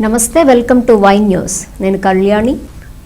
నమస్తే welcome to wine news. నేను కళ్యాణి.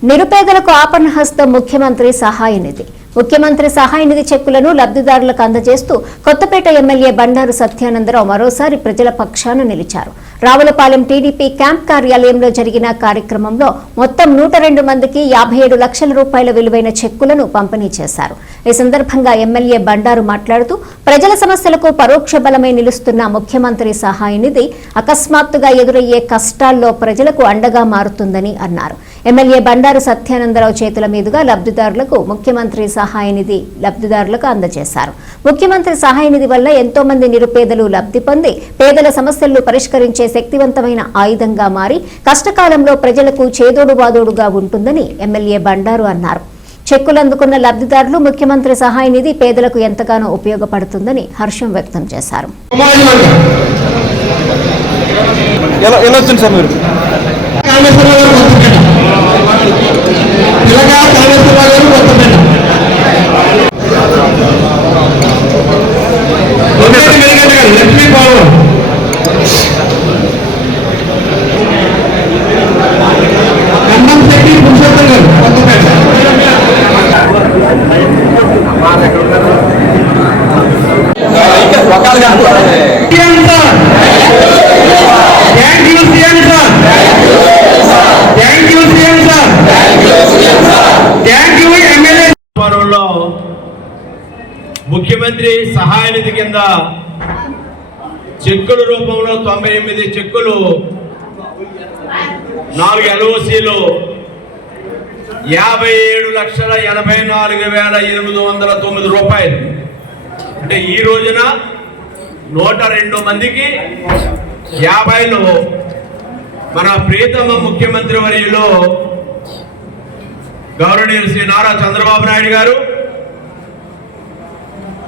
నిరుపేదలకు ఆపన్నహస్తం ముఖ్యమంత్రి సహాయ నిధి. ముఖ్యమంత్రి సహాయ నిధి చెక్కులను లబ్ధిదారులకు అందజేస్తూ కొత్తపేట ఎమ్మెల్యే బండారు సత్యానందరావు మరోసారి ప్రజల పక్షాన నిలిచారు. రావులపాలెం టీడీపీ క్యాంప్ కార్యాలయంలో జరిగిన కార్యక్రమంలో మొత్తం నూట రెండు మందికి యాభై ఏడు లక్షల రూపాయల విలువైన చెక్కులను పంపిణీ చేశారు. ఈ సందర్భంగా ఎమ్మెల్యే బండారు మాట్లాడుతూ ప్రజల సమస్యలకు పరోక్ష బలమై నిలుస్తున్న ముఖ్యమంత్రి సహాయ నిధి అకస్మాత్తుగా ఎదురయ్యే కష్టాల్లో ప్రజలకు అండగా మారుతుందని అన్నారు. ఎమ్మెల్యే బండారు సత్యానందరావు చేతుల మీదుగా లబ్ధిదారులకు ముఖ్యమంత్రి సహాయ నిధి లబ్ధిదారులకు అందజేశారు. ముఖ్యమంత్రి సహాయ నిధి వల్ల ఎంతో మంది నిరుపేదలు లబ్ధి పొంది పేదల సమస్యలను పరిష్కరించే శక్తివంతమైన ఆయుధంగా మారి కష్టకాలంలో ప్రజలకు చేదోడు బాదోడుగా ఉంటుందని ఎమ్మెల్యే బండారు అన్నారు. చెక్కులు అందుకున్న లబ్ధిదారులు ముఖ్యమంత్రి సహాయ నిధి పేదలకు ఎంతగానో ఉపయోగపడుతుందని హర్షం వ్యక్తం చేశారు. ముఖ్యమంత్రి సహాయ నిధి కింద చెక్కుల రూపంలో తొంభై ఎనిమిది చెక్కులు నాలుగు ఎల్ఓసీలు యాభై ఏడు లక్షల ఎనభై నాలుగు వేల ఎనిమిది వందల తొమ్మిది రూపాయలు. అంటే ఈ రోజున నూట రెండు మందికి యాభైలో మన ప్రియతమ ముఖ్యమంత్రి వర్యులు గౌరవనీయులు శ్రీ నారా చంద్రబాబు నాయుడు గారు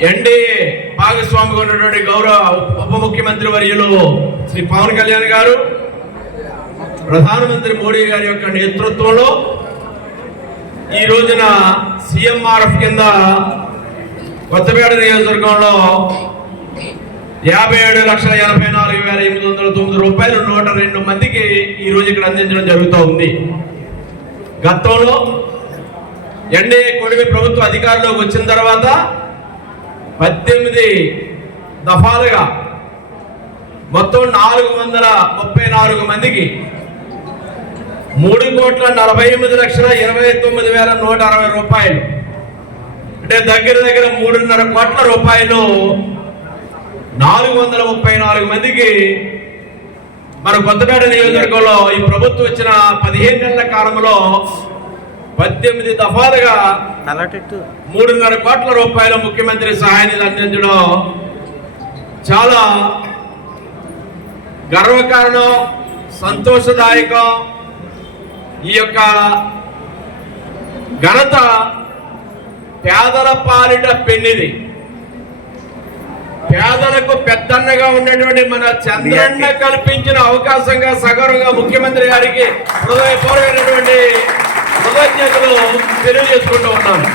ఎన్డీఏ భాగస్వామిగా ఉన్నటువంటి గౌరవ ఉప ముఖ్యమంత్రి వర్యులు శ్రీ పవన్ కళ్యాణ్ గారు ప్రధానమంత్రి మోడీ గారి యొక్క నేతృత్వంలో ఈ రోజున సిఎంఆర్ఎఫ్ కింద కొత్తపేట నియోజకవర్గంలో యాభై ఏడు లక్షల ఎనభై నాలుగు వేల ఎనిమిది వందల తొమ్మిది రూపాయలు నూట రెండు మందికి ఈ రోజు ఇక్కడ అందించడం జరుగుతూ ఉంది. గతంలో ఎన్డీఏ కూటమి ప్రభుత్వ అధికారంలోకి వచ్చిన తర్వాత పద్దెనిమిది దఫాలుగా మొత్తం నాలుగు వందల ముప్పై నాలుగు మందికి మూడు కోట్ల నలభై ఎనిమిది లక్షల ఇరవై తొమ్మిది వేల నూట అరవై రూపాయలు. అంటే దగ్గర దగ్గర మూడున్నర కోట్ల రూపాయలు నాలుగు వందల ముప్పై నాలుగు మందికి మన కొత్తపేట నియోజకవర్గంలో ఈ ప్రభుత్వం వచ్చిన పదిహేను నెలల కాలంలో పద్దెనిమిది దఫాలుగా మూడున్నర కోట్ల రూపాయల ముఖ్యమంత్రి సహాయాన్ని అందించడం చాలా గర్వకారణం సంతోషదాయకం. ఈ యొక్క ఘనత పేదల పాలిట పెన్నిది. పేదలకు పెద్దన్నగా ఉన్నటువంటి మన చంద్రన్న కల్పించిన అవకాశంగా సగౌరవంగా ముఖ్యమంత్రి గారికి హృదయపూర్వకమైనటువంటి కృతజ్ఞతలు తెలియజేసుకుంటూ ఉన్నాను.